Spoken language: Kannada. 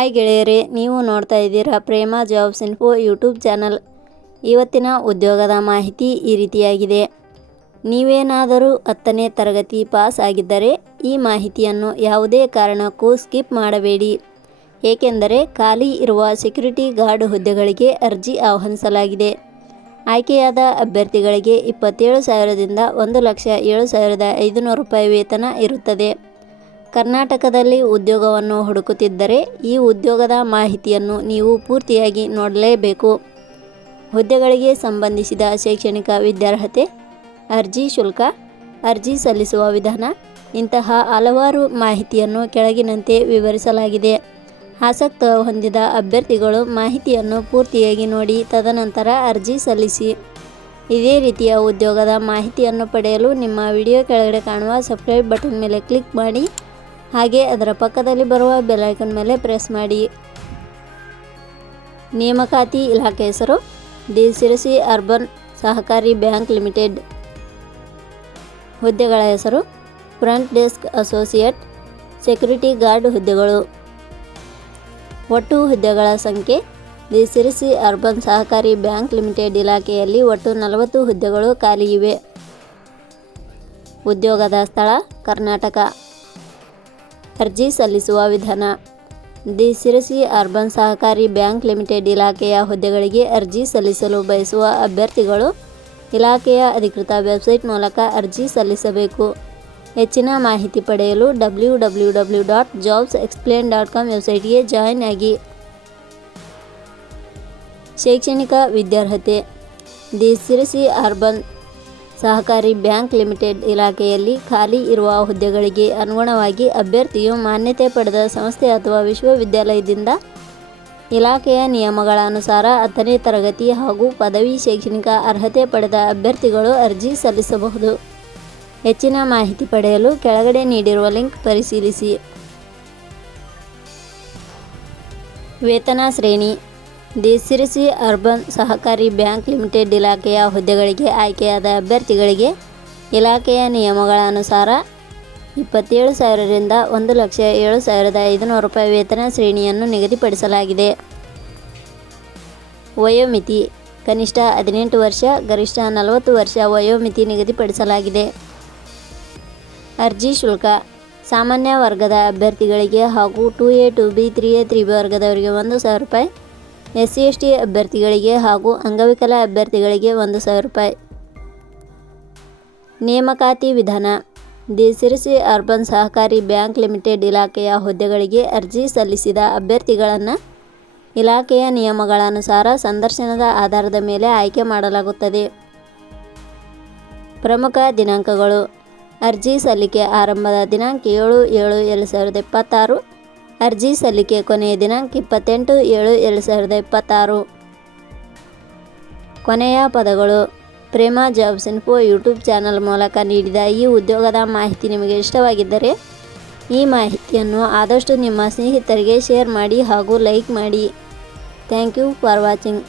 ಹಾಯ್ ಗೆಳೆಯರೇ, ನೀವು ನೋಡ್ತಾ ಇದ್ದೀರಾ ಪ್ರೇಮ ಜಾಬ್ಸ್ ಇನ್ಫೋ ಯೂಟ್ಯೂಬ್ ಚಾನಲ್. ಇವತ್ತಿನ ಉದ್ಯೋಗದ ಮಾಹಿತಿ ಈ ರೀತಿಯಾಗಿದೆ. ನೀವೇನಾದರೂ 10ನೇ ತರಗತಿ ಪಾಸ್ ಆಗಿದ್ದರೆ ಈ ಮಾಹಿತಿಯನ್ನು ಯಾವುದೇ ಕಾರಣಕ್ಕೂ ಸ್ಕಿಪ್ ಮಾಡಬೇಡಿ. ಏಕೆಂದರೆ ಖಾಲಿ ಇರುವ ಸೆಕ್ಯೂರಿಟಿ ಗಾರ್ಡ್ ಹುದ್ದೆಗಳಿಗೆ ಅರ್ಜಿ ಆಹ್ವಾನಿಸಲಾಗಿದೆ. ಆಯ್ಕೆಯಾದ ಅಭ್ಯರ್ಥಿಗಳಿಗೆ 27,000ದಿಂದ 1,07,500 ರೂಪಾಯಿ ವೇತನ ಇರುತ್ತದೆ. ಕರ್ನಾಟಕದಲ್ಲಿ ಉದ್ಯೋಗವನ್ನು ಹುಡುಕುತ್ತಿದ್ದರೆ ಈ ಉದ್ಯೋಗದ ಮಾಹಿತಿಯನ್ನು ನೀವು ಪೂರ್ತಿಯಾಗಿ ನೋಡಲೇಬೇಕು. ಹುದ್ದೆಗಳಿಗೆ ಸಂಬಂಧಿಸಿದ ಶೈಕ್ಷಣಿಕ ವಿದ್ಯಾರ್ಹತೆ, ಅರ್ಜಿ ಶುಲ್ಕ, ಅರ್ಜಿ ಸಲ್ಲಿಸುವ ವಿಧಾನ ಇಂತಹ ಹಲವಾರು ಮಾಹಿತಿಯನ್ನು ಕೆಳಗಿನಂತೆ ವಿವರಿಸಲಾಗಿದೆ. ಆಸಕ್ತಿ ಹೊಂದಿದ ಅಭ್ಯರ್ಥಿಗಳು ಮಾಹಿತಿಯನ್ನು ಪೂರ್ತಿಯಾಗಿ ನೋಡಿ ತದನಂತರ ಅರ್ಜಿ ಸಲ್ಲಿಸಿ. ಇದೇ ರೀತಿಯ ಉದ್ಯೋಗದ ಮಾಹಿತಿಯನ್ನು ಪಡೆಯಲು ನಿಮ್ಮ ವಿಡಿಯೋ ಕೆಳಗಡೆ ಕಾಣುವ ಸಬ್ಸ್ಕ್ರೈಬ್ ಬಟನ್ ಮೇಲೆ ಕ್ಲಿಕ್ ಮಾಡಿ, ಹಾಗೆ ಅದರ ಪಕ್ಕದಲ್ಲಿ ಬರುವ ಬೆಲ್ ಐಕಾನ್ ಮೇಲೆ ಪ್ರೆಸ್ ಮಾಡಿ. ನೇಮಕಾತಿ ಇಲಾಖೆ ಹೆಸರು the Sirsi urban Sahakari bank limited. ಹುದ್ದೆಗಳ ಹೆಸರು front desk associate, security guard ಹುದ್ದೆಗಳು. ಒಟ್ಟು ಹುದ್ದೆಗಳ ಸಂಖ್ಯೆ the Sirsi urban Sahakari bank limited ಇಲಾಖೆಯಲ್ಲಿ ಒಟ್ಟು 40 ಹುದ್ದೆಗಳು ಖಾಲಿ ಇವೆ. ಉದ್ಯೋಗದ ಸ್ಥಳ ಕರ್ನಾಟಕ. ಅರ್ಜಿ ಸಲ್ಲಿಸುವ ವಿಧಾನ. The Sirsi urban Sahakari bank limited ಇಲಾಖೆಯ ಹುದ್ದೆಗಳಿಗೆ ಅರ್ಜಿ ಸಲ್ಲಿಸಲು ಬಯಸುವ ಅಭ್ಯರ್ಥಿಗಳು ಇಲಾಖೆಯ ಅಧಿಕೃತ ವೆಬ್ಸೈಟ್ ಮೂಲಕ ಅರ್ಜಿ ಸಲ್ಲಿಸಬೇಕು. ಹೆಚ್ಚಿನ ಮಾಹಿತಿ ಪಡೆಯಲು www.jobsexplain.com ವೆಬ್ಸೈಟ್ಗೆ ಜಾಯಿನ್ ಆಗಿ. ಶೈಕ್ಷಣಿಕ ವಿದ್ಯಾರ್ಹತೆ. The Sirsi urban Sahakari bank limited ಇಲಾಖೆಯಲ್ಲಿ ಖಾಲಿ ಇರುವ ಹುದ್ದೆಗಳಿಗೆ ಅನುಗುಣವಾಗಿ ಅಭ್ಯರ್ಥಿಯು ಮಾನ್ಯತೆ ಪಡೆದ ಸಂಸ್ಥೆ ಅಥವಾ ವಿಶ್ವವಿದ್ಯಾಲಯದಿಂದ ಇಲಾಖೆಯ ನಿಯಮಗಳ ಅನುಸಾರ 10ನೇ ತರಗತಿ ಹಾಗೂ ಪದವಿ ಶೈಕ್ಷಣಿಕ ಅರ್ಹತೆ ಪಡೆದ ಅಭ್ಯರ್ಥಿಗಳು ಅರ್ಜಿ ಸಲ್ಲಿಸಬಹುದು. ಹೆಚ್ಚಿನ ಮಾಹಿತಿ ಪಡೆಯಲು ಕೆಳಗಡೆ ನೀಡಿರುವ ಲಿಂಕ್ ಪರಿಶೀಲಿಸಿ. ವೇತನ ಶ್ರೇಣಿ. The Sirsi urban Sahakari bank limited ಇಲಾಖೆಯ ಹುದ್ದೆಗಳಿಗೆ ಆಯ್ಕೆಯಾದ ಅಭ್ಯರ್ಥಿಗಳಿಗೆ ಇಲಾಖೆಯ ನಿಯಮಗಳ ಅನುಸಾರ 27,000ರಿಂದ 1,07,500 ರೂಪಾಯಿ ವೇತನ ಶ್ರೇಣಿಯನ್ನು ನಿಗದಿಪಡಿಸಲಾಗಿದೆ. ವಯೋಮಿತಿ ಕನಿಷ್ಠ 18 ವರ್ಷ, ಗರಿಷ್ಠ 40 ವರ್ಷ ವಯೋಮಿತಿ ನಿಗದಿಪಡಿಸಲಾಗಿದೆ. ಅರ್ಜಿ ಶುಲ್ಕ. ಸಾಮಾನ್ಯ ವರ್ಗದ ಅಭ್ಯರ್ಥಿಗಳಿಗೆ ಹಾಗೂ 2A 2B 3A 3B ವರ್ಗದವರಿಗೆ 1,000 ರೂಪಾಯಿ, SC/ST ಅಭ್ಯರ್ಥಿಗಳಿಗೆ ಹಾಗೂ ಅಂಗವಿಕಲ ಅಭ್ಯರ್ಥಿಗಳಿಗೆ 1,000 ರೂಪಾಯಿ. ನೇಮಕಾತಿ ವಿಧಾನ. The Sirsi urban Sahakari bank limited ಇಲಾಖೆಯ ಹುದ್ದೆಗಳಿಗೆ ಅರ್ಜಿ ಸಲ್ಲಿಸಿದ ಅಭ್ಯರ್ಥಿಗಳನ್ನು ಇಲಾಖೆಯ ನಿಯಮಗಳ ಅನುಸಾರ ಸಂದರ್ಶನದ ಆಧಾರದ ಮೇಲೆ ಆಯ್ಕೆ ಮಾಡಲಾಗುತ್ತದೆ. ಪ್ರಮುಖ ದಿನಾಂಕಗಳು. ಅರ್ಜಿ ಸಲ್ಲಿಕೆ ಆರಂಭದ ದಿನಾಂಕ 7/7/2026. ಅರ್ಜಿ ಸಲ್ಲಿಕೆ ಕೊನೆಯ ದಿನಾಂಕ 28/7/2026. ಕೊನೆಯ ಪದಗಳು. ಪ್ರೇಮ ಜಾಬ್ಸ್ ಇನ್ಫೋ ಯೂಟ್ಯೂಬ್ ಚಾನಲ್ ಮೂಲಕ ನೀಡಿದ ಈ ಉದ್ಯೋಗದ ಮಾಹಿತಿ ನಿಮಗೆ ಇಷ್ಟವಾಗಿದ್ದರೆ ಈ ಮಾಹಿತಿಯನ್ನು ಆದಷ್ಟು ನಿಮ್ಮ ಸ್ನೇಹಿತರಿಗೆ ಶೇರ್ ಮಾಡಿ ಹಾಗೂ ಲೈಕ್ ಮಾಡಿ. Thank you for watching.